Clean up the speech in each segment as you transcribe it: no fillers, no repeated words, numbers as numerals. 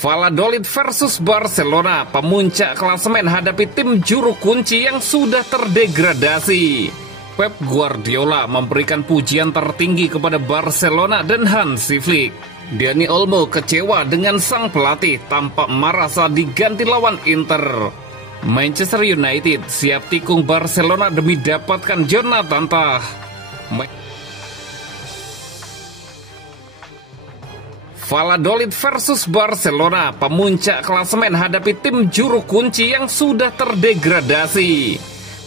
Valladolid versus Barcelona, pemuncak klasemen hadapi tim juru kunci yang sudah terdegradasi. Pep Guardiola memberikan pujian tertinggi kepada Barcelona dan Hansi Flick. Dani Olmo kecewa dengan sang pelatih, tampak marah saat diganti lawan Inter. Manchester United siap tikung Barcelona demi dapatkan Jonathan Tah. Valladolid versus Barcelona, pemuncak klasemen hadapi tim juru kunci yang sudah terdegradasi.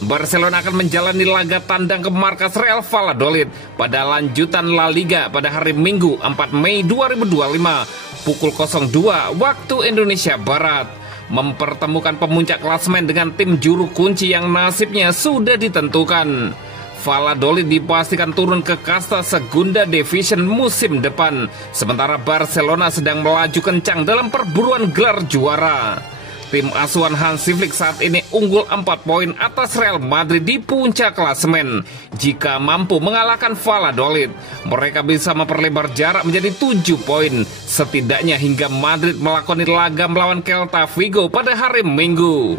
Barcelona akan menjalani laga tandang ke markas Real Valladolid pada lanjutan La Liga pada hari Minggu 4 Mei 2025 pukul 02 waktu Indonesia Barat, mempertemukan pemuncak klasemen dengan tim juru kunci yang nasibnya sudah ditentukan. Valladolid dipastikan turun ke kasta Segunda Division musim depan, sementara Barcelona sedang melaju kencang dalam perburuan gelar juara. Tim asuhan Hansi Flick saat ini unggul 4 poin atas Real Madrid di puncak klasemen. Jika mampu mengalahkan Valladolid, mereka bisa memperlebar jarak menjadi 7 poin, setidaknya hingga Madrid melakoni laga melawan Celta Vigo pada hari Minggu.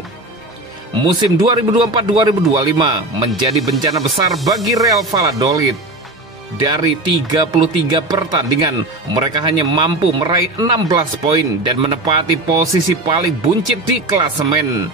Musim 2024-2025 menjadi bencana besar bagi Real Valladolid. Dari 33 pertandingan, mereka hanya mampu meraih 16 poin dan menepati posisi paling buncit di klasemen.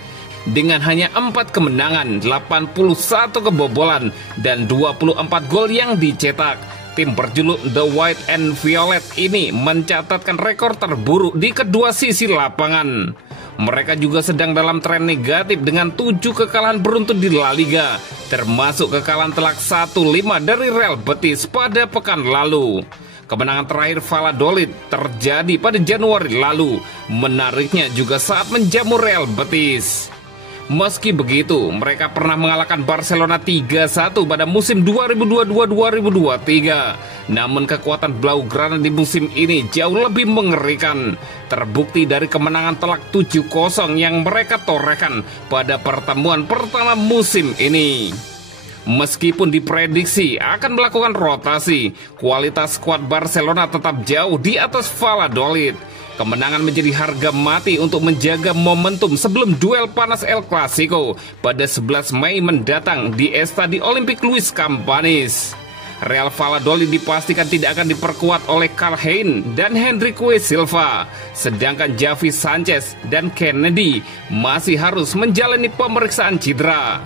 Dengan hanya 4 kemenangan, 81 kebobolan, dan 24 gol yang dicetak, tim berjuluk The White and Violet ini mencatatkan rekor terburuk di kedua sisi lapangan. Mereka juga sedang dalam tren negatif dengan 7 kekalahan beruntun di La Liga, termasuk kekalahan telak 1-5 dari Real Betis pada pekan lalu. Kemenangan terakhir Valladolid terjadi pada Januari lalu, menariknya juga saat menjamu Real Betis. Meski begitu, mereka pernah mengalahkan Barcelona 3-1 pada musim 2022-2023. Namun kekuatan Blaugrana di musim ini jauh lebih mengerikan. Terbukti dari kemenangan telak 7-0 yang mereka torehkan pada pertemuan pertama musim ini. Meskipun diprediksi akan melakukan rotasi, kualitas skuad Barcelona tetap jauh di atas Valladolid. Kemenangan menjadi harga mati untuk menjaga momentum sebelum duel panas El Clasico pada 11 Mei mendatang di Estadi Olympic Luis Campanis. Real Valladolid dipastikan tidak akan diperkuat oleh Karl-Heinz dan Henrique Silva, sedangkan Javi Sanchez dan Kennedy masih harus menjalani pemeriksaan cedera.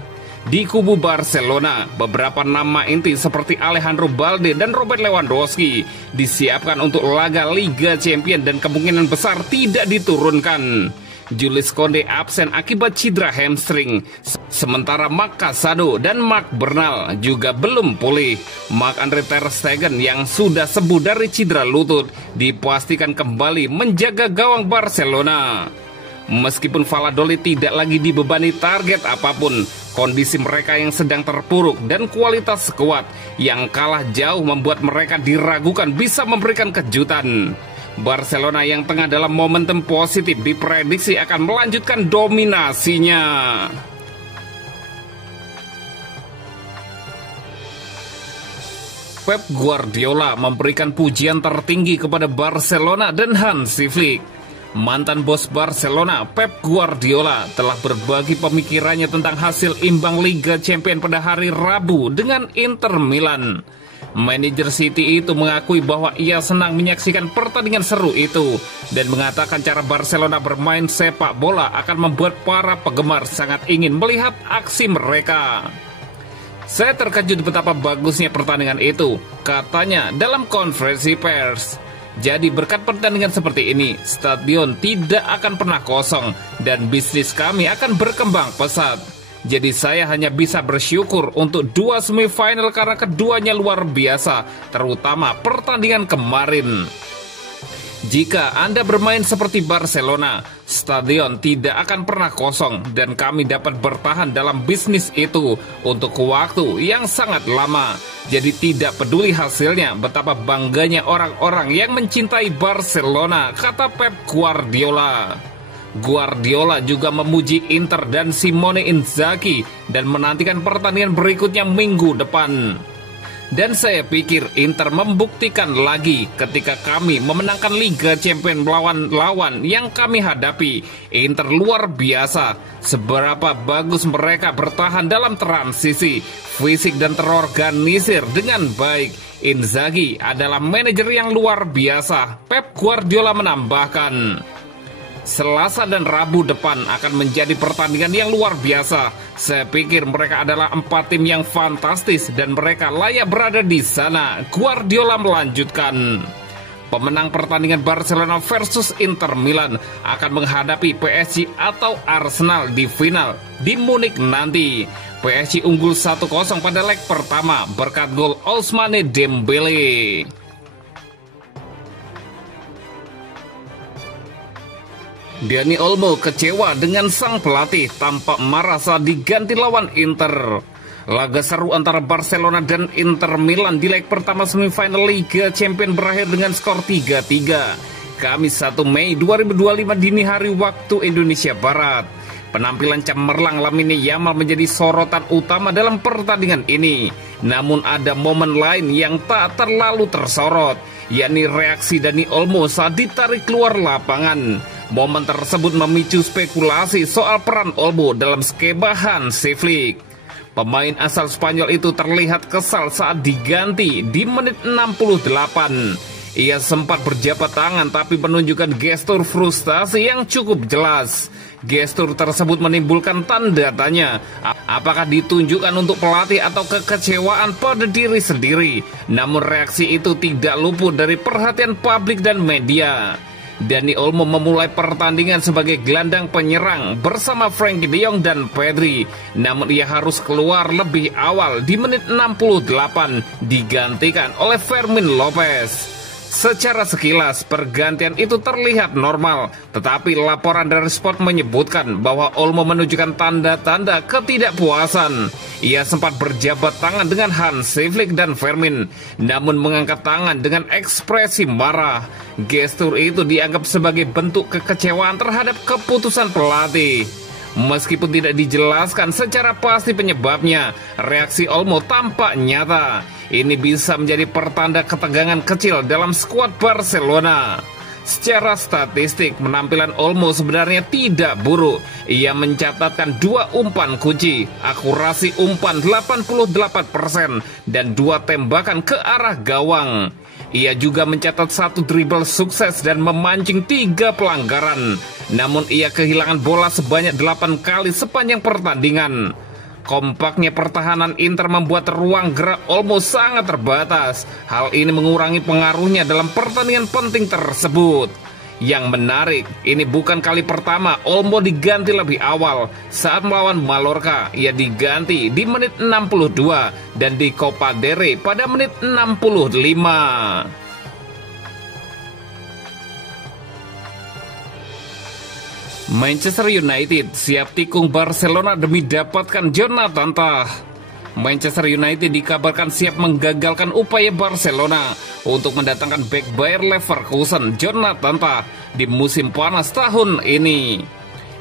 Di kubu Barcelona, beberapa nama inti seperti Alejandro Balde dan Robert Lewandowski disiapkan untuk laga Liga Champions dan kemungkinan besar tidak diturunkan. Jules Koundé absen akibat cedera hamstring, sementara Marc Casado dan Marc Bernal juga belum pulih. Marc-Andre ter Stegen yang sudah sembuh dari cedera lutut dipastikan kembali menjaga gawang Barcelona. Meskipun Valladolid tidak lagi dibebani target apapun, kondisi mereka yang sedang terpuruk dan kualitas skuad yang kalah jauh membuat mereka diragukan bisa memberikan kejutan. Barcelona yang tengah dalam momentum positif diprediksi akan melanjutkan dominasinya. Pep Guardiola memberikan pujian tertinggi kepada Barcelona dan Hansi Flick. Mantan bos Barcelona, Pep Guardiola, telah berbagi pemikirannya tentang hasil imbang Liga Champions pada hari Rabu dengan Inter Milan. Manajer City itu mengakui bahwa ia senang menyaksikan pertandingan seru itu dan mengatakan cara Barcelona bermain sepak bola akan membuat para penggemar sangat ingin melihat aksi mereka. Saya terkejut betapa bagusnya pertandingan itu, katanya dalam konferensi pers. Jadi berkat pertandingan seperti ini, stadion tidak akan pernah kosong dan bisnis kami akan berkembang pesat. Jadi saya hanya bisa bersyukur untuk 2 semifinal karena keduanya luar biasa, terutama pertandingan kemarin. Jika Anda bermain seperti Barcelona, stadion tidak akan pernah kosong dan kami dapat bertahan dalam bisnis itu untuk waktu yang sangat lama. Jadi tidak peduli hasilnya, betapa bangganya orang-orang yang mencintai Barcelona, kata Pep Guardiola. Guardiola juga memuji Inter dan Simone Inzaghi dan menantikan pertandingan berikutnya minggu depan. Dan saya pikir Inter membuktikan lagi ketika kami memenangkan Liga Champions melawan lawan yang kami hadapi. Inter luar biasa. Seberapa bagus mereka bertahan dalam transisi, fisik dan terorganisir dengan baik. Inzaghi adalah manajer yang luar biasa. Pep Guardiola menambahkan, Selasa dan Rabu depan akan menjadi pertandingan yang luar biasa. Saya pikir mereka adalah 4 tim yang fantastis dan mereka layak berada di sana. Guardiola melanjutkan. Pemenang pertandingan Barcelona versus Inter Milan akan menghadapi PSG atau Arsenal di final di Munich nanti. PSG unggul 1-0 pada leg pertama berkat gol Ousmane Dembele. Dani Olmo kecewa dengan sang pelatih, tampak marah saat diganti lawan Inter. Laga seru antara Barcelona dan Inter Milan di leg pertama semifinal Liga Champions berakhir dengan skor 3-3. Kamis 1 Mei 2025 dini hari waktu Indonesia Barat. Penampilan cemerlang Lamine Yamal menjadi sorotan utama dalam pertandingan ini. Namun ada momen lain yang tak terlalu tersorot, yakni reaksi Dani Olmo saat ditarik keluar lapangan. Momen tersebut memicu spekulasi soal peran Olmo dalam skema Hansi Flick. Pemain asal Spanyol itu terlihat kesal saat diganti di menit 68. Ia sempat berjabat tangan tapi menunjukkan gestur frustasi yang cukup jelas. Gestur tersebut menimbulkan tanda tanya, apakah ditunjukkan untuk pelatih atau kekecewaan pada diri sendiri. Namun reaksi itu tidak luput dari perhatian publik dan media. Dani Olmo memulai pertandingan sebagai gelandang penyerang bersama Frenkie de Jong dan Pedri. Namun ia harus keluar lebih awal di menit 68, digantikan oleh Fermin Lopez. Secara sekilas pergantian itu terlihat normal, tetapi laporan dari Sport menyebutkan bahwa Olmo menunjukkan tanda-tanda ketidakpuasan. Ia sempat berjabat tangan dengan Hansi Flick dan Fermin, namun mengangkat tangan dengan ekspresi marah. Gestur itu dianggap sebagai bentuk kekecewaan terhadap keputusan pelatih. Meskipun tidak dijelaskan secara pasti penyebabnya, reaksi Olmo tampak nyata. Ini bisa menjadi pertanda ketegangan kecil dalam skuad Barcelona. Secara statistik, penampilan Olmo sebenarnya tidak buruk. Ia mencatatkan 2 umpan kunci, akurasi umpan 88%, dan 2 tembakan ke arah gawang. Ia juga mencatat 1 dribble sukses dan memancing 3 pelanggaran. Namun ia kehilangan bola sebanyak 8 kali sepanjang pertandingan. Kompaknya pertahanan Inter membuat ruang gerak Olmo sangat terbatas. Hal ini mengurangi pengaruhnya dalam pertandingan penting tersebut. Yang menarik, ini bukan kali pertama Olmo diganti lebih awal. Saat melawan Mallorca, ia diganti di menit 62 dan di Copa del Rey pada menit 65. Manchester United siap tikung Barcelona demi dapatkan Jonathan Tah. Manchester United dikabarkan siap menggagalkan upaya Barcelona untuk mendatangkan bek Bayer Leverkusen Jonathan Tah di musim panas tahun ini.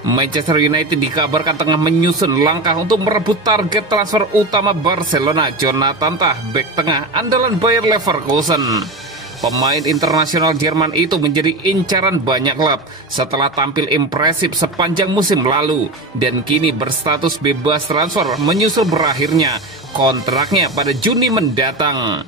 Manchester United dikabarkan tengah menyusun langkah untuk merebut target transfer utama Barcelona, Jonathan Tah, bek tengah andalan Bayer Leverkusen. Pemain internasional Jerman itu menjadi incaran banyak klub setelah tampil impresif sepanjang musim lalu dan kini berstatus bebas transfer menyusul berakhirnya kontraknya pada Juni mendatang.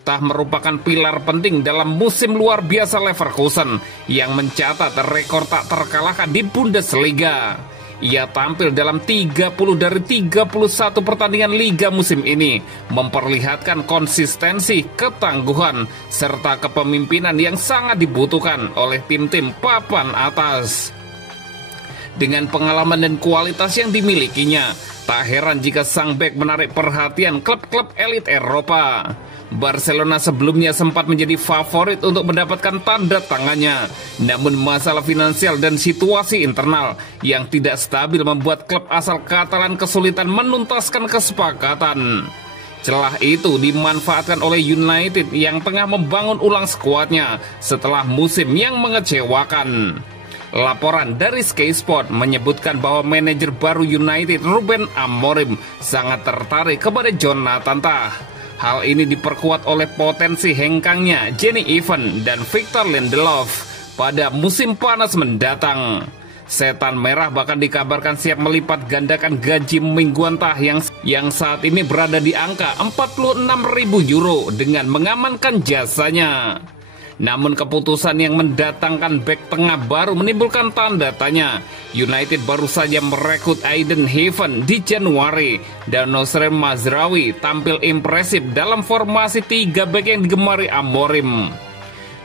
Tah merupakan pilar penting dalam musim luar biasa Leverkusen yang mencatat rekor tak terkalahkan di Bundesliga. Ia tampil dalam 30 dari 31 pertandingan Liga musim ini, memperlihatkan konsistensi, ketangguhan, serta kepemimpinan yang sangat dibutuhkan oleh tim-tim papan atas. Dengan pengalaman dan kualitas yang dimilikinya, tak heran jika sang bek menarik perhatian klub-klub elit Eropa. Barcelona sebelumnya sempat menjadi favorit untuk mendapatkan tanda tangannya. Namun masalah finansial dan situasi internal yang tidak stabil membuat klub asal Katalan kesulitan menuntaskan kesepakatan. Celah itu dimanfaatkan oleh United yang tengah membangun ulang skuadnya setelah musim yang mengecewakan. Laporan dari Sky Sport menyebutkan bahwa manajer baru United Ruben Amorim sangat tertarik kepada Jonathan Tah. Hal ini diperkuat oleh potensi hengkangnya Jenny Evans dan Victor Lindelof pada musim panas mendatang. Setan Merah bahkan dikabarkan siap melipat gandakan gaji mingguan Tah yang saat ini berada di angka 46.000 euro dengan mengamankan jasanya. Namun keputusan yang mendatangkan bek tengah baru menimbulkan tanda tanya. United baru saja merekrut Aiden Heaven di Januari dan Nosrem Mazraoui tampil impresif dalam formasi 3 bek yang digemari Amorim.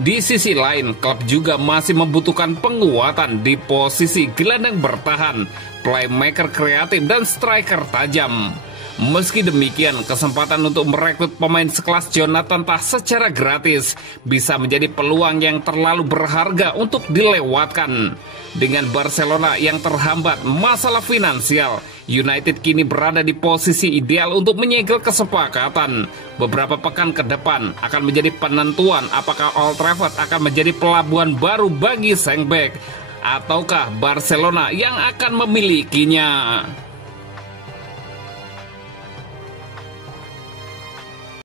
Di sisi lain, klub juga masih membutuhkan penguatan di posisi gelandang bertahan, playmaker kreatif, dan striker tajam. Meski demikian, kesempatan untuk merekrut pemain sekelas Jonathan Tah secara gratis bisa menjadi peluang yang terlalu berharga untuk dilewatkan. Dengan Barcelona yang terhambat masalah finansial, United kini berada di posisi ideal untuk menyegel kesepakatan. Beberapa pekan ke depan akan menjadi penentuan apakah Old Trafford akan menjadi pelabuhan baru bagi sang bek ataukah Barcelona yang akan memilikinya.